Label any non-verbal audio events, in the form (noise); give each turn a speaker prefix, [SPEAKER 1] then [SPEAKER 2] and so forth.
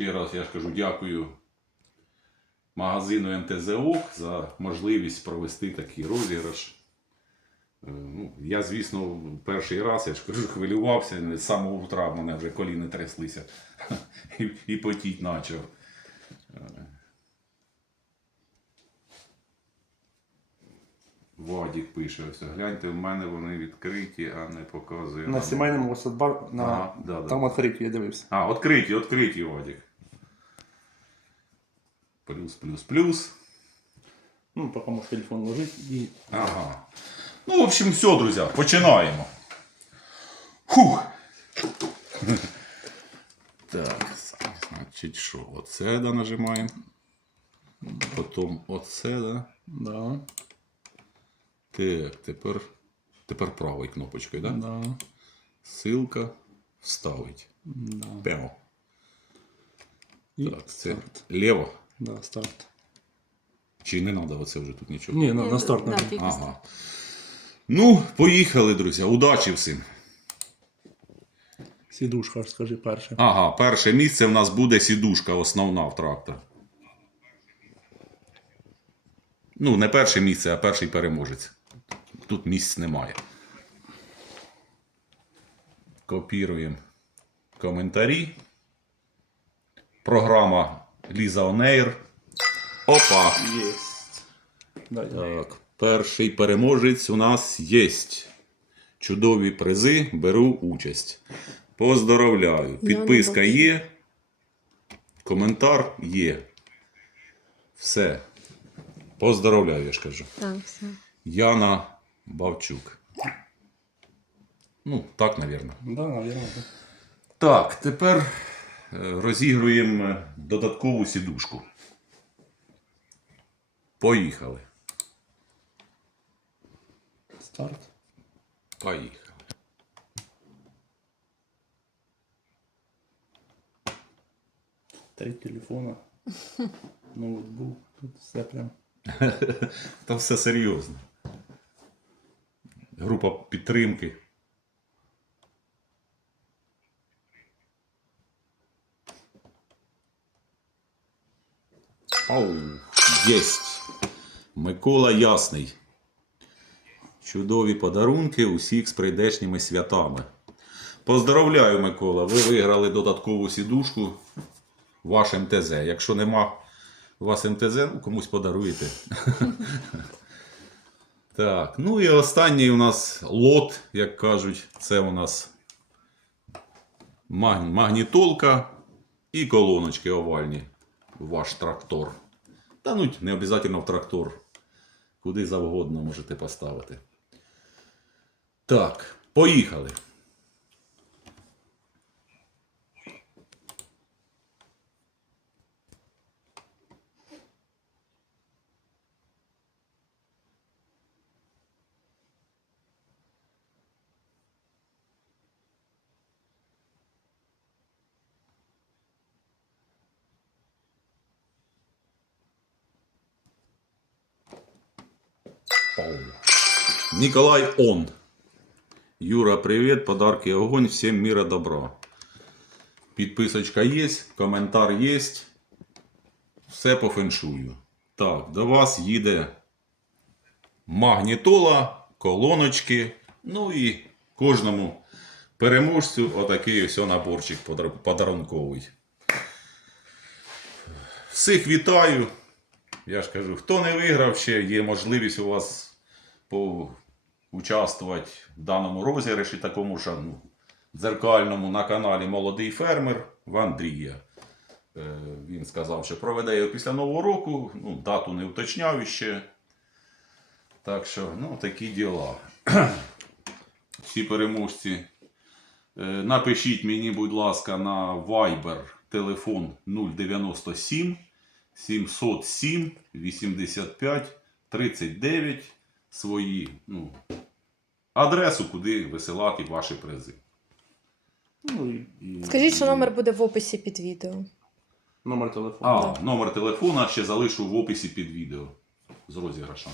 [SPEAKER 1] Ще раз я ж кажу дякую магазину МТЗО за можливість провести такий розіграш. Е, Ну, я, звісно, перший раз, я ж кажу, хвилювався. З самого утра в мене вже коліни тряслися (laughs) і, і потіть почав. Е. Вадік пише, ось гляньте, в мене вони відкриті, а не показує.
[SPEAKER 2] На сімейному Васадбар на
[SPEAKER 1] Ага, да, да.
[SPEAKER 2] відкриті, я дивився.
[SPEAKER 1] А, відкриті, відкриті, Вадік. Плюс, плюс, плюс.
[SPEAKER 2] Ну, поки може телефон лежить і.
[SPEAKER 1] Ага. Ну, в общем, все, друзі, починаємо. Фух. (laughs) Так, значить, що? Оце да, нажимаємо. Потім оце, да.
[SPEAKER 2] Да,
[SPEAKER 1] Так, тепер, тепер правою кнопочкою, да?
[SPEAKER 2] да,
[SPEAKER 1] Ссылка вставить.
[SPEAKER 2] да.
[SPEAKER 1] Пяу.
[SPEAKER 2] І
[SPEAKER 1] Так, це
[SPEAKER 2] старт. Да, старт.
[SPEAKER 1] Чи не треба оце вже тут нічого?
[SPEAKER 2] Ні, на, на старт
[SPEAKER 3] да,
[SPEAKER 2] надо.
[SPEAKER 3] тільки.
[SPEAKER 1] Ага. Ну, поїхали, друзі. Удачі всім.
[SPEAKER 2] Сідушка, скажи перше.
[SPEAKER 1] Ага, перше місце в нас буде сідушка основна в трактор. Ну, не перше місце, а перший переможець. Тут місць немає. Копіруємо коментарі. Програма Ліза Онейр. Опа!
[SPEAKER 2] Єсть.
[SPEAKER 1] Так, перший переможець у нас є. Чудові призи, беру участь. Поздоровляю. Підписка є. Коментар є. Все. Поздоровляю, я ж кажу.
[SPEAKER 3] Так, все.
[SPEAKER 1] Яна Бавчук. Ну, так, навірно.
[SPEAKER 2] Да, наверное. Да.
[SPEAKER 1] Так, тепер розігруємо додаткову сідушку. Поїхали.
[SPEAKER 2] Старт.
[SPEAKER 1] Поїхали.
[SPEAKER 2] Три телефона. (laughs) Ноутбук. Тут все прям.
[SPEAKER 1] Та все серйозно. Група підтримки. Ау, єсть. Микола Ясний. Чудові подарунки усіх з прийдешніми святами. Поздравляю, Микола. Ви виграли додаткову сідушку. Ваш МТЗ. Якщо нема у вас МТЗ, ну комусь подаруєте. (laughs) Так, ну і останній у нас лот, як кажуть, це у нас магнітолка і колоночки овальні. Ваш трактор. Та ну не обов'язково в трактор. Куди завгодно можете поставити. Так, поїхали. Николай Он. Юра, привет, подарки огонь, всем мира добра. Підписочка є, коментар є. Все по феншую. Так, до вас їде магнітола, колоночки. Ну і кожному переможцю отакий ось наборчик подарунковий. Всіх вітаю. Я ж кажу, хто не виграв ще, є можливість у вас поучаствувати в даному розіграші, такому ж ну, дзеркальному на каналі Молодий фермер в Андрія. Е, Він сказав, що проведе його після Нового року. Ну, дату не уточняв ще. Так що, ну, такі діла. (clears throat) Всі переможці. Е, Напишіть мені, будь ласка, на Viber телефон 097 707 85 39 свої ну, адресу, куди висилати ваші призи.
[SPEAKER 2] Ну і, і
[SPEAKER 3] Скажіть, що номер буде в описі під відео.
[SPEAKER 2] номер телефону.
[SPEAKER 1] А, номер телефона ще залишу в описі під відео з розіграшем.